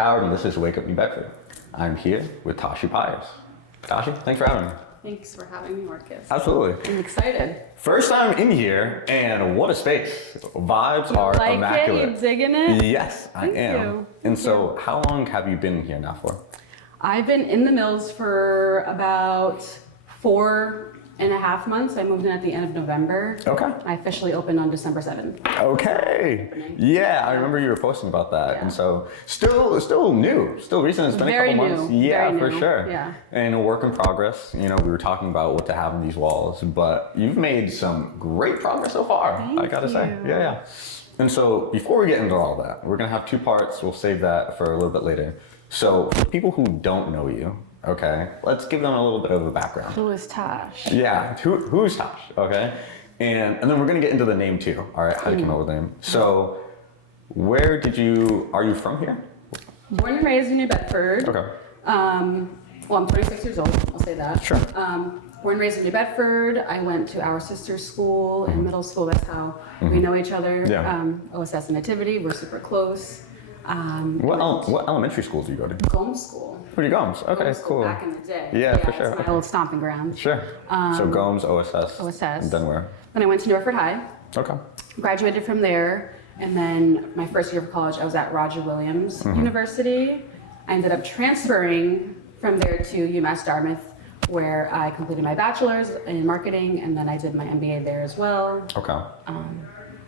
Howard, and this is Wake Up New Bedford. I'm here with Tashy Pires. Tashy, thanks for having me. Thanks for having me, Marcus. Absolutely. I'm excited. First time in here, and what a space. Vibes are like immaculate. it? You digging it? Yes, I am. You. And so, how long have you been here now for? I've been in the mills for about 4.5 months. I moved in at the end of November. Okay. I officially opened on December 7th. Okay. Yeah, I remember you were posting about that. Yeah. And so, still new, still recent. It's been Very a couple months. new. Yeah, Very for new. sure. Yeah. And a work in progress. You know, we were talking about what to have in these walls, but you've made some great progress so far. I gotta say. Yeah. And so, before we get into all that, we're gonna have two parts. We'll save that for a little bit later. So, for people who don't know you, okay, let's give them a little bit of a background. Who is Taj? Yeah, who's Taj? Okay, and then we're gonna get into the name too. All right, how you came up with the name. So, are you from here? Born and raised in New Bedford. Okay. Well, I'm 26 years old. I'll say that. Sure. Born and raised in New Bedford. I went to our sister's school in middle school. That's how we know each other. Yeah. OSS and Nativity. We're super close. What elementary school do you go to? Gomes School. Where do you Gomes? Okay, Gomes School cool. Back in the day. Yeah, for sure. It's my Okay. old stomping ground. Sure. So Gomes, OSS. OSS. And then where? Then I went to Norford High. Okay. Graduated from there. And then my first year of college, I was at Roger Williams University. I ended up transferring from there to UMass Dartmouth, where I completed my bachelor's in marketing, and then I did my MBA there as well. Okay.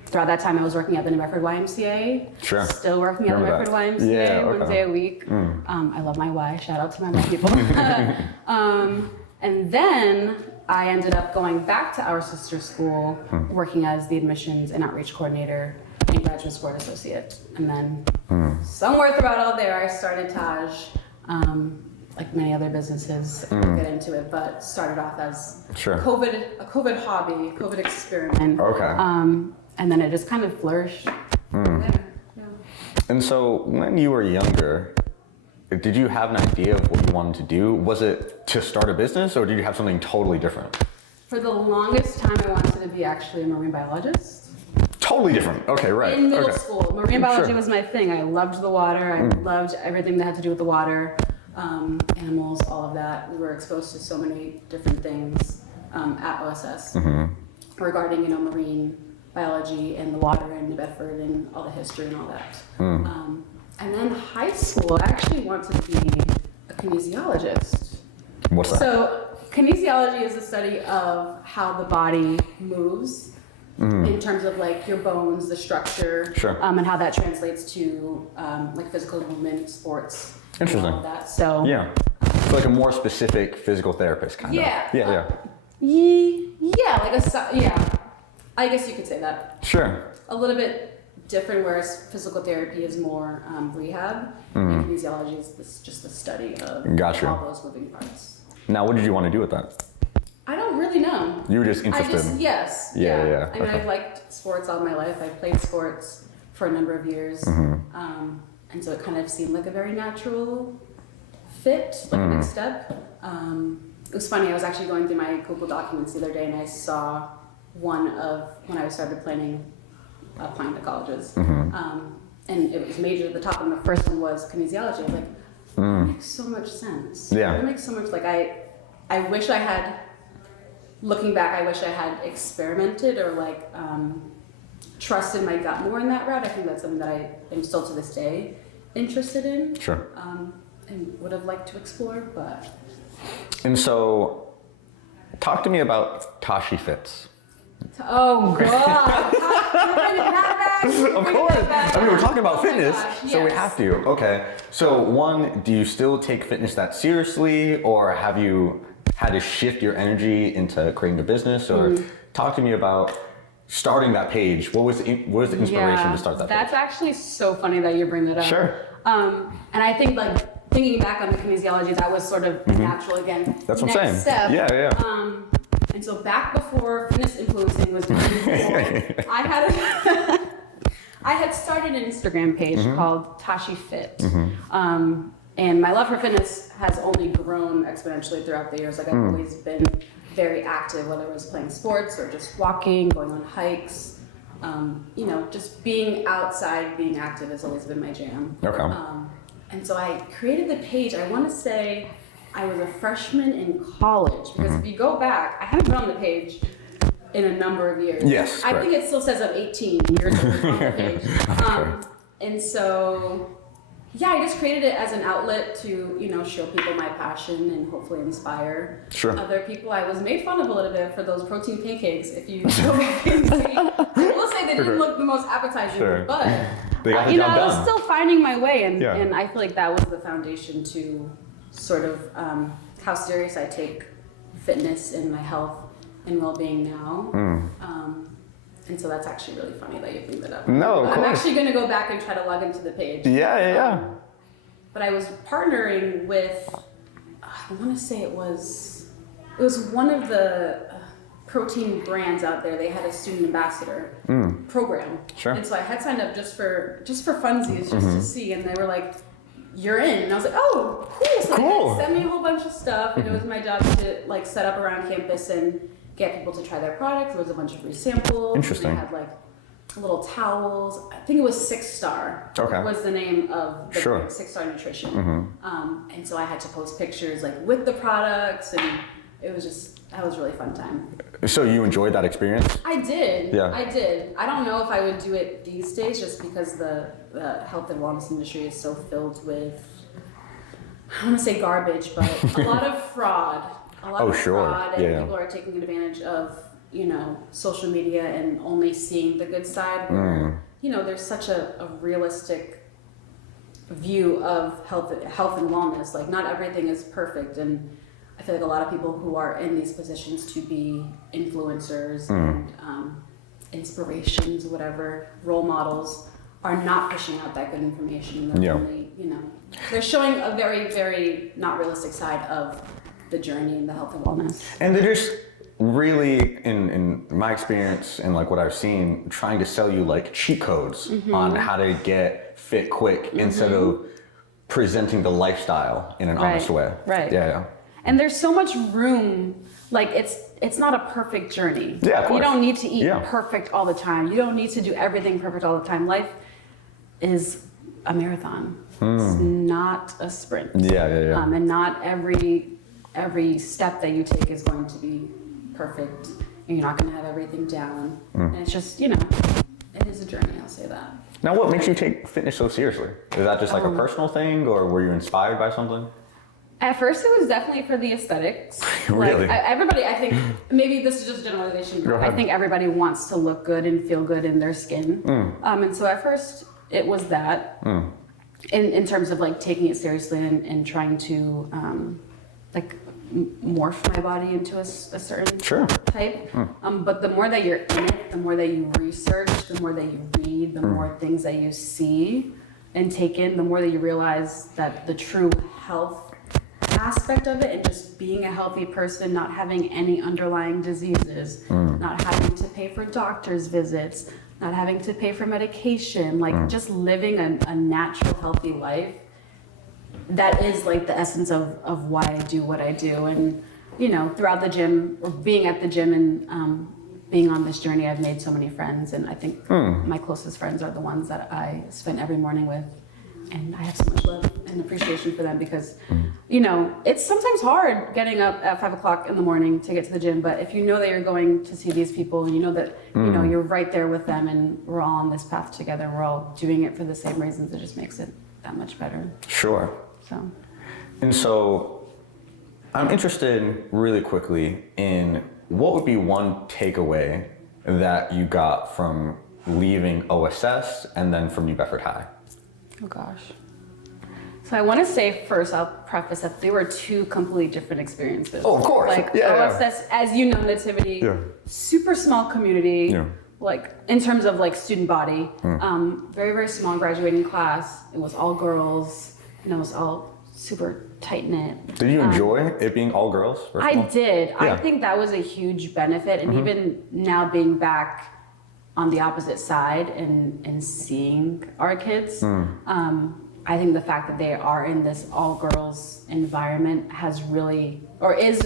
Throughout that time, I was working at the New Bedford YMCA. Sure. Still working at the New Remember Bedford that. YMCA Yeah, one okay. day a week. I love my Y. Shout out to my Y people. And then I ended up going back to our sister school, working as the admissions and outreach coordinator and graduate sport associate. And then somewhere throughout all there, I started Taj. Like many other businesses, we'll get into it, but started off as Sure. a COVID hobby, COVID experiment. Okay. And then it just kind of flourished. Yeah. And so, when you were younger, did you have an idea of what you wanted to do? Was it to start a business, or did you have something totally different? For the longest time, I wanted to be actually a marine biologist. Totally different. Okay, right. In middle Okay. school, marine biology Sure. was my thing. I loved the water. I loved everything that had to do with the water, animals, all of that. We were exposed to so many different things at OSS regarding, marine biology and the water in New Bedford and all the history and all that. And then high school, I actually wanted to be a kinesiologist. What's that? So kinesiology is the study of how the body moves in terms of like your bones, the structure, Sure. And how that translates to like physical movement, sports, Interesting. and all of that. So Yeah. So like a more specific physical therapist kind Yeah. of. Yeah. I guess you could say that. Sure. A little bit different, whereas physical therapy is more rehab, and kinesiology is just the study of Gotcha. all those moving parts. Now, what did you want to do with that? I don't really know. You were just interested. Yes. Yeah. I mean, Okay. I've liked sports all my life. I played sports for a number of years. And so it kind of seemed like a very natural fit, like next step. It was funny, I was actually going through my Google documents the other day and I saw one of when I started applying to colleges. And it was major at the top, and the first one was kinesiology. I was like, that makes so much sense. Yeah. It makes so much, like, I wish I had, looking back, I wish I had experimented or like trusted my gut more in that route. I think that's something that I am still to this day interested in. Sure. And would have liked to explore, but. And so, talk to me about Tashy Fits. Oh God! Of course. I mean, we're talking about fitness, so we yes. have to. Okay. So, one, do you still take fitness that seriously, or have you had to shift your energy into creating a business? Or talk to me about starting that page. What was the inspiration to start that That's page? actually so funny that you bring that up. Sure. And I think like thinking back on the kinesiology, that was sort of natural again. That's what next I'm saying. Step. Yeah. And so back before fitness influencing was really cool, I had started an Instagram page called Tashy Fit. And my love for fitness has only grown exponentially throughout the years. Like I've always been very active, whether it was playing sports or just walking, going on hikes. Just being outside, being active has always been my jam. Okay. And so I created the page. I want to say I was a freshman in college, because if you go back, I haven't been on the page in a number of years. Yes, I think it still says I'm 18 years old on the page. And so, yeah, I just created it as an outlet to, you know, show people my passion and hopefully inspire other people. I was made fun of a little bit for those protein pancakes. If you go back and see, I will say they didn't look the most appetizing, but you know, I was still finding my way, and I feel like that was the foundation to sort of how serious I take fitness and my health and well-being now. And so that's actually really funny that you bring that up. No, of course. I'm actually going to go back and try to log into the page. But I was partnering with, I want to say it was one of the protein brands out there. They had a student ambassador program. And so I had signed up just for funsies, just to see, and they were like, "You're in." And I was like, "Oh, cool." So they sent me a whole bunch of stuff, and it was my job to like set up around campus and get people to try their products. There was a bunch of free samples. Interesting. They had like little towels. I think it was 6 Star. Was the name of the brand, 6 Star Nutrition. And so I had to post pictures like with the products, and it was just, that was a really fun time. So you enjoyed that experience? I did. I did. I don't know if I would do it these days, just because the health and wellness industry is so filled with, I want to say garbage, but a lot of fraud. A lot of fraud, and people are taking advantage of, you know, social media and only seeing the good side, where, you know, there's such a realistic view of health and wellness. Like, not everything is perfect, and I feel like a lot of people who are in these positions to be influencers and inspirations, whatever, role models, are not pushing out that good information. They're only, you know, they're showing a very, very not realistic side of the journey and the health and wellness. And they're just really, in my experience and like what I've seen, trying to sell you like cheat codes on how to get fit quick instead of presenting the lifestyle in an honest way. And there's so much room, like it's not a perfect journey. You don't need to eat perfect all the time. You don't need to do everything perfect all the time. Life is a marathon. It's not a sprint. And not every step that you take is going to be perfect, and you're not going to have everything down. And it's just, you know, it is a journey, I'll say that. Now, what makes you take fitness so seriously? Is that just like a personal thing, or were you inspired by something? At first, it was definitely for the aesthetics. Really? Like, everybody, I think, maybe this is just a generalization, but I think everybody wants to look good and feel good in their skin. And so at first, it was that, in terms of like taking it seriously and trying to like morph my body into a certain type. But the more that you're in it, the more that you research, the more that you read, the more things that you see and take in, the more that you realize that the true health aspect of it, and just being a healthy person, not having any underlying diseases, not having to pay for doctor's visits, not having to pay for medication, like just living a natural, healthy life. That is like the essence of why I do what I do. And, you know, throughout the gym, or being at the gym and being on this journey, I've made so many friends. And I think my closest friends are the ones that I spend every morning with. And I have so much love and appreciation for them, because, you know, it's sometimes hard getting up at 5 o'clock in the morning to get to the gym. But if you know that you're going to see these people, and you know that, you know, you're right there with them, and we're all on this path together, we're all doing it for the same reasons, it just makes it that much better. And so I'm interested really quickly in what would be one takeaway that you got from leaving OSS and then from New Bedford High? Oh gosh. So I want to say first, I'll preface that they were two completely different experiences. Oh, of course. Like OSS, as you know, Nativity, super small community. Like in terms of like student body, very, very small graduating class. It was all girls, and it was all super tight knit. Did you enjoy it being all girls? I did. I think that was a huge benefit, and even now being back on the opposite side and seeing our kids, I think the fact that they are in this all girls environment has really, is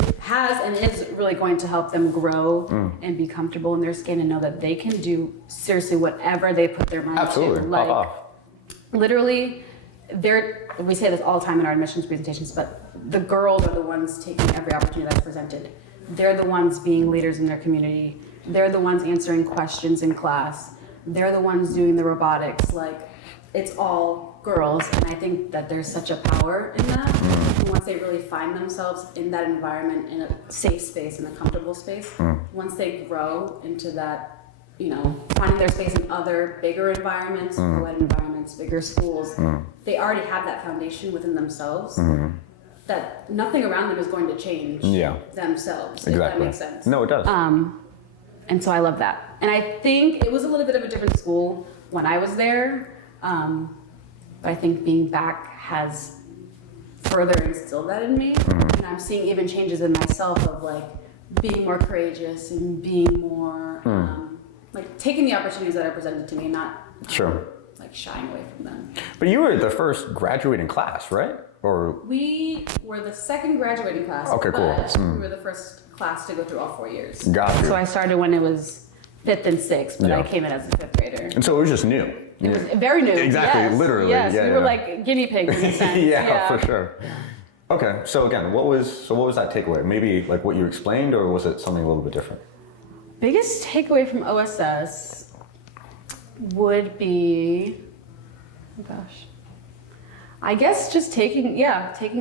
really going to help them grow and be comfortable in their skin, and know that they can do seriously whatever they put their mind to. Like, literally, we say this all the time in our admissions presentations, but the girls are the ones taking every opportunity that's presented. They're the ones being leaders in their community. They're the ones answering questions in class. They're the ones doing the robotics. Like, it's all girls, and I think that there's such a power in that. And once they really find themselves in that environment, in a safe space, in a comfortable space, once they grow into that, you know, finding their space in other bigger environments, co-ed environments, bigger schools, they already have that foundation within themselves that nothing around them is going to change themselves, if that makes sense. No, it does. And so I love that. And I think it was a little bit of a different school when I was there, but I think being back has further instilled that in me. And I'm seeing even changes in myself of like being more courageous and being more like taking the opportunities that are presented to me, not like shying away from them. But you were the first graduating class, right? Or we were the second graduating class. Okay, cool. But we were the first class to go through all 4 years. Got you. So I started when it was 5th and 6th, but I came in as a 5th grader. And so it was just new. It was very new. Exactly, yes. literally. Yes, Yeah, we were like guinea pigs in a sense. yeah, for sure. Okay, so again, what was that takeaway? Maybe like what you explained, or was it something a little bit different? Biggest takeaway from OSS would be, oh gosh, I guess just taking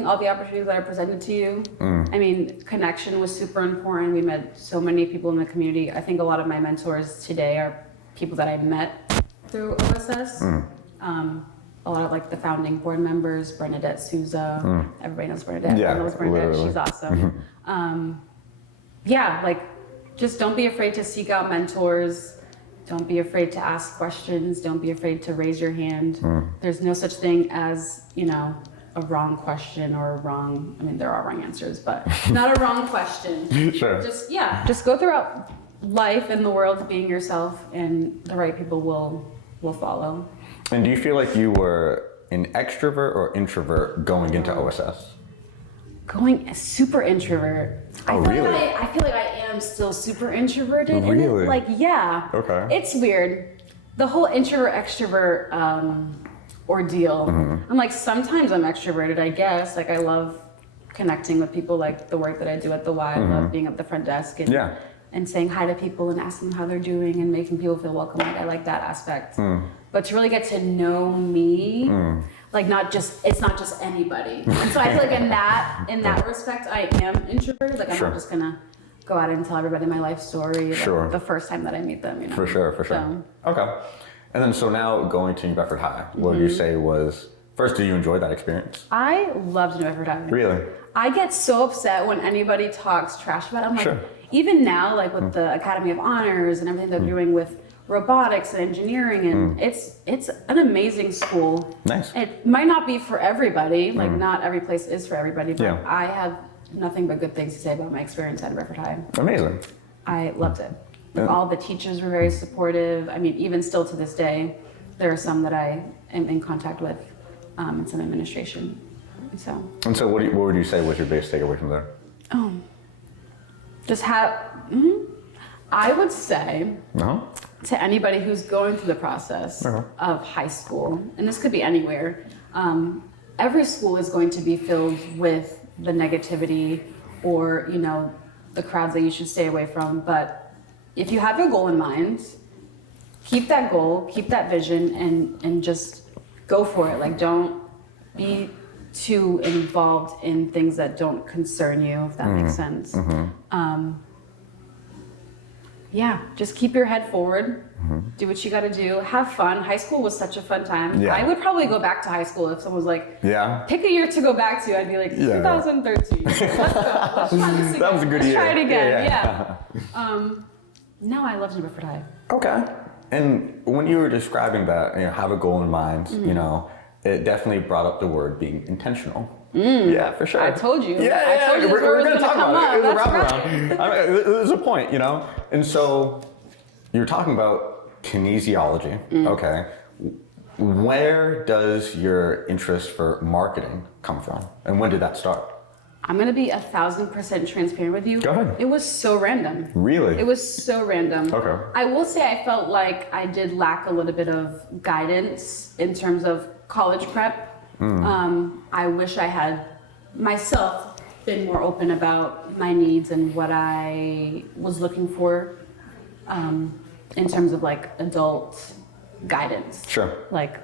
all the opportunities that are presented to you. I mean, connection was super important. We met so many people in the community. I think a lot of my mentors today are people that I met through OSS. A lot of like the founding board members, Bernadette Souza. Everybody knows Bernadette. Yeah, Everyone knows Bernadette. literally. She's awesome. Like just don't be afraid to seek out mentors. Don't be afraid to ask questions. Don't be afraid to raise your hand. There's no such thing as, you know, a wrong question or a wrong, I mean, there are wrong answers, but not a wrong question. Sure. Just go throughout life and the world being yourself, and the right people will follow. And do you feel like you were an extrovert or introvert going into OSS? Going super introvert. Oh, really? I feel like I am still super introverted. Really? Okay. It's weird. The whole introvert extrovert ordeal. I'm like, sometimes I'm extroverted, I guess. Like, I love connecting with people, like the work that I do at the Y. I love being at the front desk and saying hi to people and asking them how they're doing and making people feel welcome. Like, I like that aspect. But to really get to know me, like it's not just anybody. And so I feel like in that respect, I am introverted. Like, I'm not just gonna go out and tell everybody my life story the first time that I meet them, you know? For sure. So. Okay. And then, so now going to New Bedford High, what would you say was, first, do you enjoy that experience? I loved New Bedford High. Really? I get so upset when anybody talks trash about it. I'm like, even now, like with the Academy of Honors and everything they're doing with robotics and engineering, and it's an amazing school. Nice. It might not be for everybody, like not every place is for everybody, but I have nothing but good things to say about my experience at Bedford High. Amazing. I loved it. All the teachers were very supportive. I mean, even still to this day, there are some that I am in contact with in some administration. So what would you say was your biggest takeaway from there? Just I would say to anybody who's going through the process of high school, and this could be anywhere, every school is going to be filled with the negativity or, you know, the crowds that you should stay away from. But if you have your goal in mind, keep that goal, keep that vision, and just go for it. Like, don't be too involved in things that don't concern you, if that makes sense. Just keep your head forward. Do what you got to do. Have fun. High school was such a fun time. I would probably go back to high school if someone was like, pick a year to go back to. I'd be like, 2013. Let's go. Let's try this again. That was a good year. Let's try it again. No, I love New Bedford High. Okay. And when you were describing that, you know, have a goal in mind, you know, it definitely brought up the word being intentional. Yeah, for sure. I told you. I told you we're going to talk about it. It was a That's wraparound. There's a point, you know? And so you're talking about kinesiology. Okay. Where does your interest for marketing come from? And when did that start? I'm going to be 1,000% transparent with you. Go ahead. It was so random. Really? It was so random. Okay. I will say I felt like I did lack a little bit of guidance in terms of college prep. I wish I had myself been more open about my needs and what I was looking for in terms of like adult guidance. Sure. Like,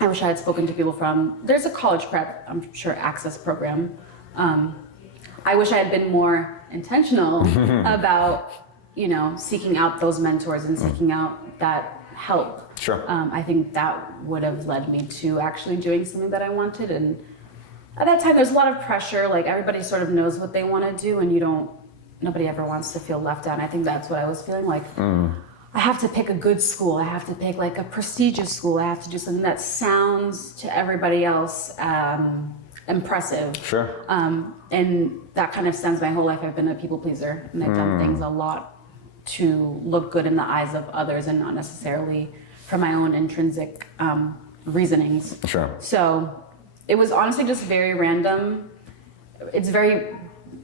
I wish I had spoken to people from, there's a college prep, I'm sure, access program. I wish I had been more intentional about, you know, seeking out those mentors and seeking out that help. Sure. I think that would have led me to actually doing something that I wanted. And at that time, there's a lot of pressure. Like, everybody sort of knows what they want to do, and nobody ever wants to feel left out. And I think that's what I was feeling like. I have to pick a good school. I have to pick like a prestigious school. I have to do something that sounds to everybody else impressive. Sure. And that kind of stems my whole life. I've been a people pleaser, and I've done things a lot to look good in the eyes of others and not necessarily for my own intrinsic reasonings. Sure. So it was honestly just very random. It's very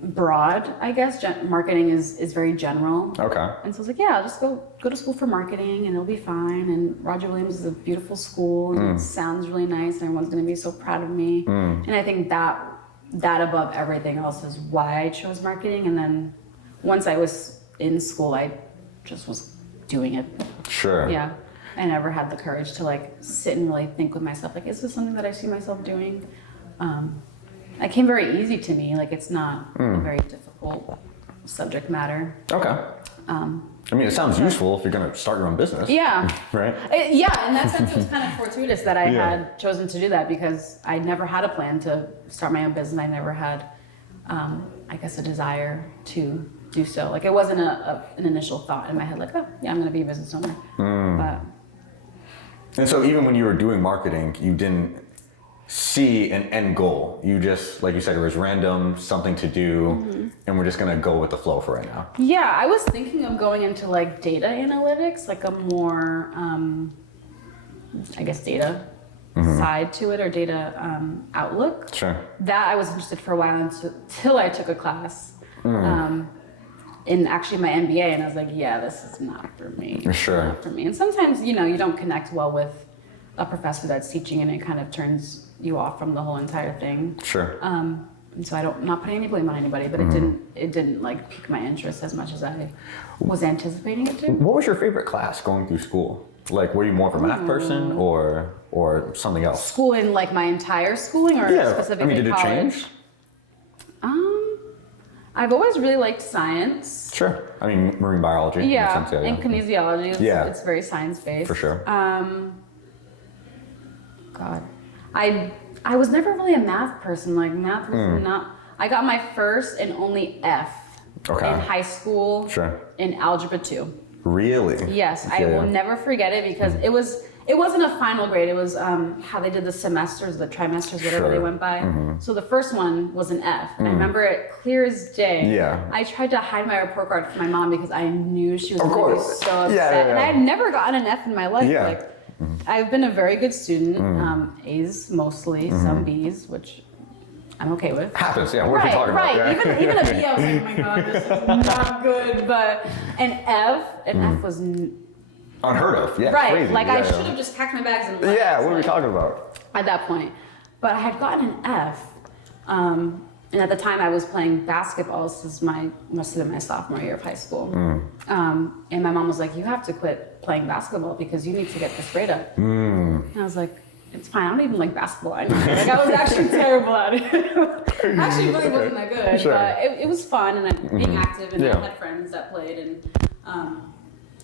broad, I guess. Marketing is very general. Okay. And so I was like, yeah, I'll just go to school for marketing and it'll be fine. And Roger Williams is a beautiful school and it sounds really nice and everyone's going to be so proud of me. And I think that above everything else is why I chose marketing. And then once I was in school, I just was doing it. Sure. Yeah. I never had the courage to like sit and really think with myself, like, is this something that I see myself doing? It came very easy to me. Like, it's not a very difficult subject matter. Okay. I mean, it sounds useful if you're going to start your own business. Yeah. Right? Yeah, in that sense, it was kind of fortuitous that I had chosen to do that because I never had a plan to start my own business. I never had, I guess, a desire to do so. Like, it wasn't an initial thought in my head, like, oh, yeah, I'm going to be a business owner. And so even when you were doing marketing, you didn't see an end goal. You just, like you said, it was random, something to do, and we're just going to go with the flow for right now. Yeah, I was thinking of going into like data analytics, like a more, I guess, data side to it or data outlook. Sure. That I was interested for a while until I took a class in actually my MBA, and I was like, yeah, this is not for me. Sure. Not for me. And sometimes, you know, you don't connect well with a professor that's teaching and it kind of turns you off from the whole entire thing. Sure. And so I'm not putting any blame on anybody, but it didn't like pique my interest as much as I was anticipating it to. What was your favorite class going through school? Like, were you more of a math person or something else? School in like my entire schooling or specifically I mean, did it college? change? I've always really liked science. Sure. I mean, marine biology. Yeah, makes sense, and kinesiology. It's very science-based. For sure. God. I was never really a math person. Like, math was not... I got my first and only F in high school in Algebra 2. Really? Yes, I will never forget it because it wasn't a final grade. It was how they did the semesters, the trimesters, whatever they went by. So the first one was an F. And I remember it clear as day. Yeah. I tried to hide my report card from my mom because I knew she was going to be so upset. Yeah. And I had never gotten an F in my life. Yeah. Like, I've been a very good student, A's mostly, some B's, which I'm okay with. Happens, yeah. What are you talking about? Yeah. Even a B, I was like, oh my God, this is not good. But an F was unheard of, yeah. Right, Crazy. like I should have just packed my bags and left. Yeah, what are we talking about? At that point. But I had gotten an F. And at the time I was playing basketball. This is must have been my sophomore year of high school. And my mom was like, you have to quit playing basketball because you need to get this grade up. And I was like, it's fine, I don't even like basketball anymore. Like, I was actually terrible at it. Actually really wasn't that good. Sure. But it was fun and being active and I had friends that played and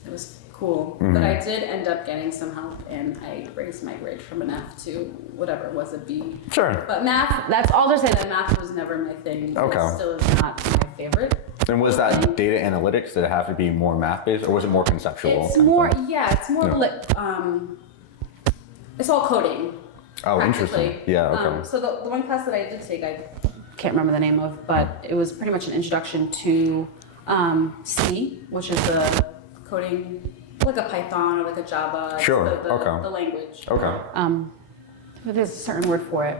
it was cool. But I did end up getting some help and I raised my grade from an F to whatever it was, a B. Sure. But math, that's all to say that math was never my thing. Okay. It still is not my favorite. And was that data analytics? Did it have to be more math-based or was it more conceptual? It's more, it's more it's all coding. Oh, interesting. Yeah, okay. So the one class that I did take, I can't remember the name of, but it was pretty much an introduction to C, which is the coding, like a Python or like a Java. Sure, the language. Okay. But there's a certain word for it.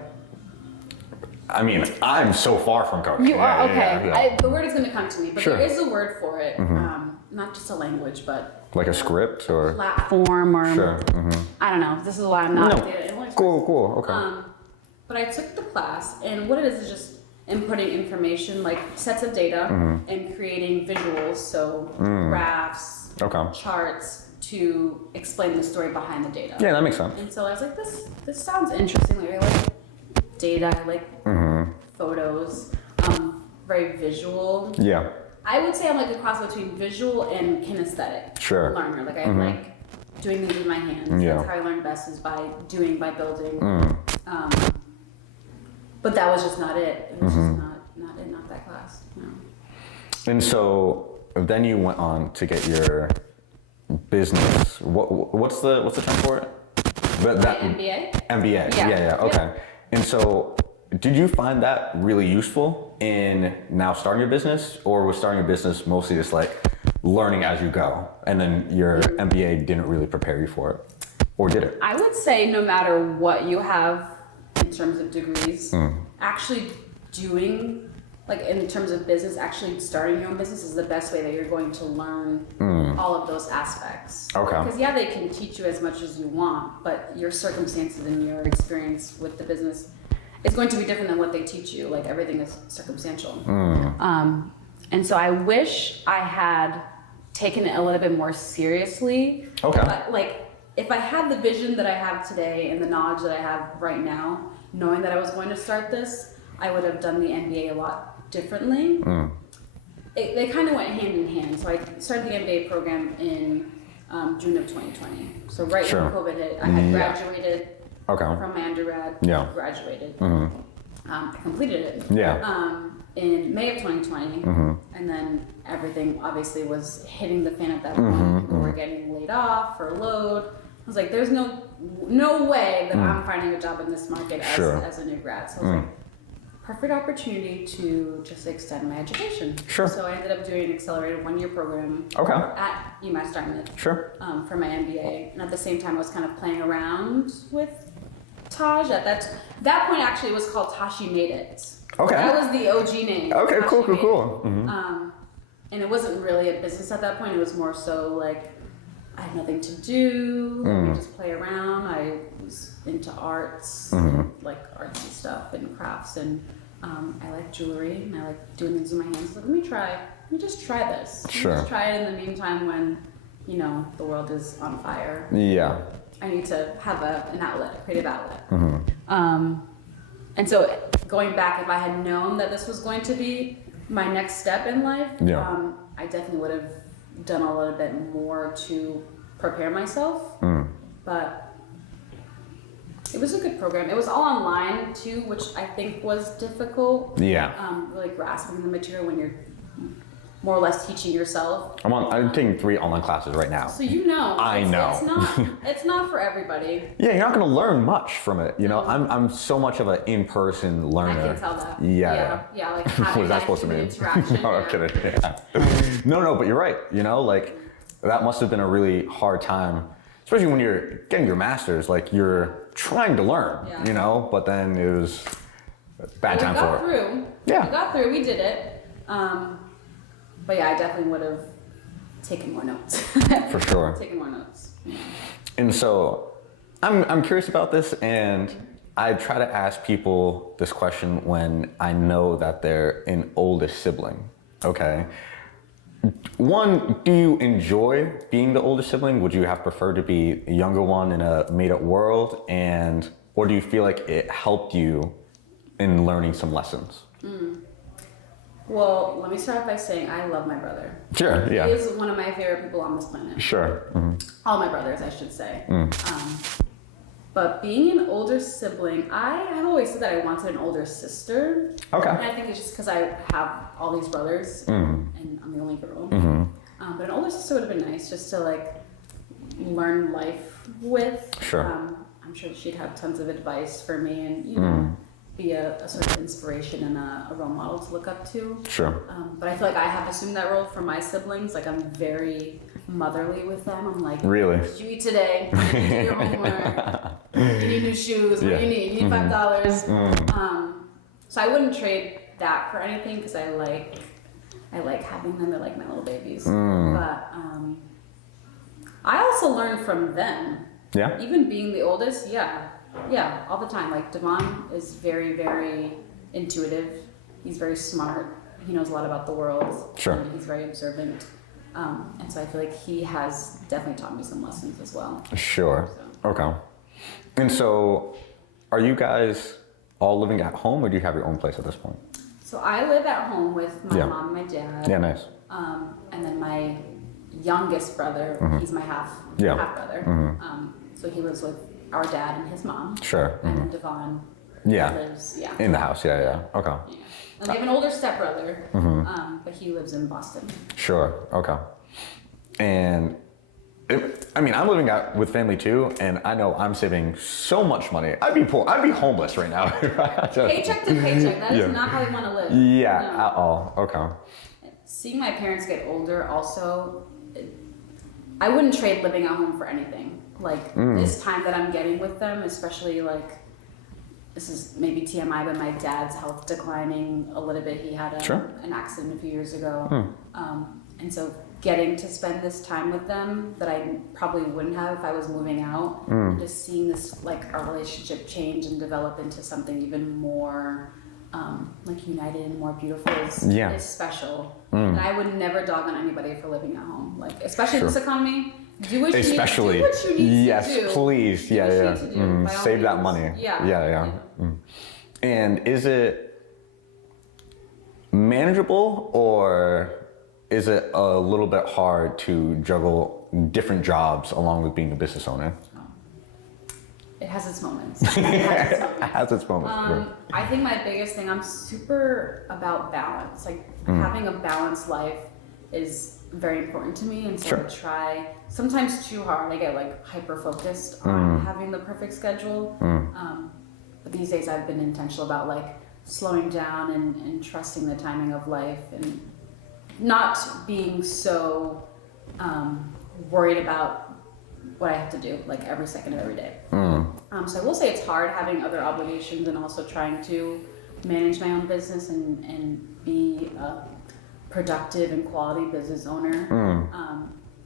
I mean, I'm so far from coding. You are? Okay. Yeah. The word is going to come to me, but there is a word for it. Not just a language, but... Like a script or... Platform or... Sure. I don't know. This is why I'm not data analytics. Cool. Okay. But I took the class, and what it is just inputting information, like sets of data, and creating visuals, so graphs, charts, to explain the story behind the data. Yeah, that makes sense. And so I was like, this sounds interesting. Like, I like data, I like photos, very visual. Yeah. I would say I'm like a cross between visual and kinesthetic learner. Like I like doing things with my hands. Yeah. That's how I learn best, is by building. But that was just not it. It was just not that class. No. And so then you went on to get your business. What's the term for it? MBA. MBA. Yeah. Okay. Yeah. And so, did you find that really useful in now starting your business, or was starting your business mostly just like learning as you go, and then your MBA didn't really prepare you for it, or did it? I would say no matter what you have in terms of degrees, actually doing, like in terms of business, actually starting your own business is the best way that you're going to learn all of those aspects. Okay. Because yeah, they can teach you as much as you want, but your circumstances and your experience with the business is going to be different than what they teach you. Like everything is circumstantial. And so I wish I had taken it a little bit more seriously. Okay. But, like, if I had the vision that I have today and the knowledge that I have right now, knowing that I was going to start this, I would have done the MBA a lot differently. They kind of went hand in hand. So I started the MBA program in June of 2020. So right when COVID hit, I had graduated from my undergrad. Graduated. I completed it. In May of 2020, and then everything obviously was hitting the fan at that point. People were getting laid off, furloughed. I was like, there's no way that I'm finding a job in this market as a new grad. So I was like, perfect opportunity to just extend my education. So I ended up doing an accelerated 1-year program at UMass Dartmouth for my MBA. And at the same time, I was kind of playing around with Taj. At that point, actually, it was called Tashy Made It. Okay. That was the OG name. Okay, cool. And it wasn't really a business at that point. It was more so like, I had nothing to do. Let me just play around. I was into arts, like artsy stuff and crafts, and I like jewelry, and I like doing things with my hands. So let me just try this. Let me just try it in the meantime when, the world is on fire. Yeah. I need to have an outlet, a creative outlet. And so going back, if I had known that this was going to be my next step in life, I definitely would have done a little bit more to prepare myself. But it was a good program. It was all online too, which I think was difficult. Really grasping the material when you're more or less teaching yourself. I'm taking 3 online classes right now. So I know. It's not for everybody. Yeah, you're not going to learn much from it. I'm so much of an in-person learner. I can tell that. Yeah. Like what is that supposed to mean? Interaction. Oh, I'm kidding. Yeah. No, but you're right. Like that must have been a really hard time, especially when you're getting your master's. Like you're trying to learn, but then it was a bad time for it. We got through. We did it. But yeah, I definitely would have taken more notes. For sure. Taken more notes. Yeah. And so I'm curious about this, and I try to ask people this question when I know that they're an oldest sibling. Okay. One, do you enjoy being the oldest sibling? Would you have preferred to be the younger one in a made-up world? Or do you feel like it helped you in learning some lessons? Well, let me start by saying I love my brother. Sure, yeah. He is one of my favorite people on this planet. Sure. All my brothers, I should say. But being an older sibling, I have always said that I wanted an older sister. Okay. And I think it's just because I have all these brothers, and I'm the only girl. But an older sister would have been nice, just to like learn life with. Sure. I'm sure she'd have tons of advice for me, and be a sort of inspiration and a role model to look up to. Sure. But I feel like I have assumed that role for my siblings. Like I'm very motherly with them. I'm like, really? What did you eat today? You do your homework. You need new shoes. What do you need? You need $5. So I wouldn't trade that for anything because I like having them. They're like my little babies. But I also learned from them. Yeah. Even being the oldest, Yeah, all the time. Like Devon is very, very intuitive. He's very smart. He knows a lot about the world. Sure. And he's very observant. And so I feel like he has definitely taught me some lessons as well. Sure. So. Okay. And so, are you guys all living at home, or do you have your own place at this point? So I live at home with my Yeah. mom and my dad. Yeah, nice. And then my youngest brother, he's my half brother. So he lives with our dad and his mom. Sure. And then Devon Yeah. lives, In the house, yeah. Okay. Yeah. And we have an older stepbrother, but he lives in Boston. Sure. Okay. And I'm living out with family too, and I know I'm saving so much money. I'd be poor. I'd be homeless right now. Paycheck to paycheck. That is not how we want to live. Yeah. No. At all. Okay. Seeing my parents get older also, I wouldn't trade living at home for anything. Like this time that I'm getting with them, especially like, this is maybe TMI, but my dad's health declining a little bit. He had an accident a few years ago. And so getting to spend this time with them that I probably wouldn't have if I was moving out, and just seeing this, like our relationship change and develop into something even more like united and more beautiful is special. And I would never dog on anybody for living at home. Like, especially in this economy, do what you need to do. Yes, please. Yeah. Save that means. money. Yeah. And is it manageable, or is it a little bit hard to juggle different jobs along with being a business owner? It has its moments. It has its moments. I think my biggest thing, I'm super about balance. Like having a balanced life is very important to me, and so I try, sometimes too hard. I get like hyper focused on having the perfect schedule. But these days I've been intentional about like slowing down and trusting the timing of life, and not being so worried about what I have to do like every second of every day. So I will say it's hard having other obligations and also trying to manage my own business and be a productive and quality business owner.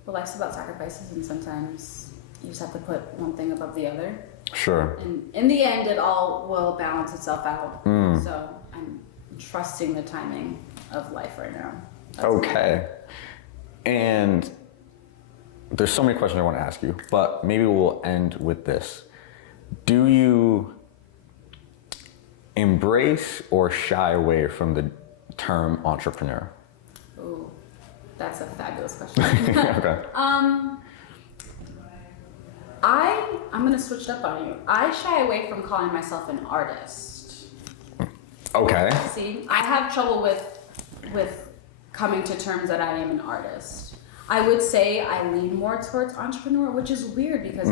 But life's about sacrifices, and sometimes you just have to put one thing above the other. Sure. And in the end, it all will balance itself out. So I'm trusting the timing of life right now. Okay. And there's so many questions I want to ask you, but maybe we'll end with this. Do you embrace or shy away from the term entrepreneur? Ooh, that's a fabulous question. Okay. I'm gonna switch it up on you. I shy away from calling myself an artist. Okay. See, I have trouble with coming to terms that I am an artist. I would say I lean more towards entrepreneur, which is weird because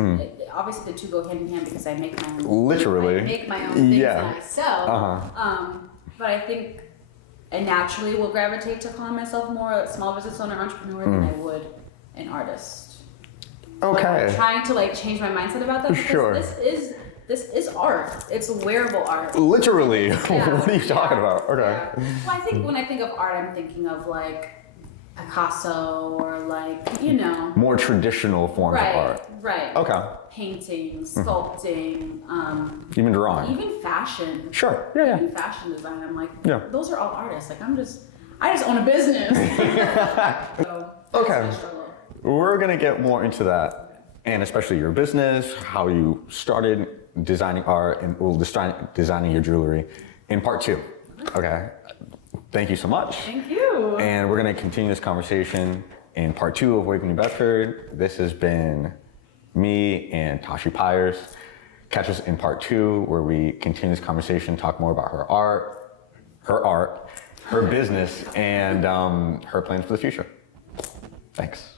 obviously the two go hand in hand, because I make my own. Literally. I make my own things that I sell. But I think I naturally will gravitate to calling myself more a small business owner, entrepreneur than I would an artist. Okay. I'm trying to like change my mindset about that, because this is art. It's wearable art. Literally. What are you talking about? Okay. Yeah. Well, I think when I think of art, I'm thinking of like Picasso, or like, more traditional forms of art. Right. Okay. Painting, sculpting, Even drawing. even fashion. Sure. Yeah. Even fashion design. I'm like, Yeah. those are all artists. Like I just own a business. So that's my struggle. We're gonna get more into that, and especially your business, how you started designing art, and designing your jewelry in part 2. Okay. Thank you so much. Thank you. And we're going to continue this conversation in part 2 of Wake Up New Bedford. This has been me and Tashy Pires. Catch us in part 2, where we continue this conversation, talk more about her business, and her plans for the future. Thanks.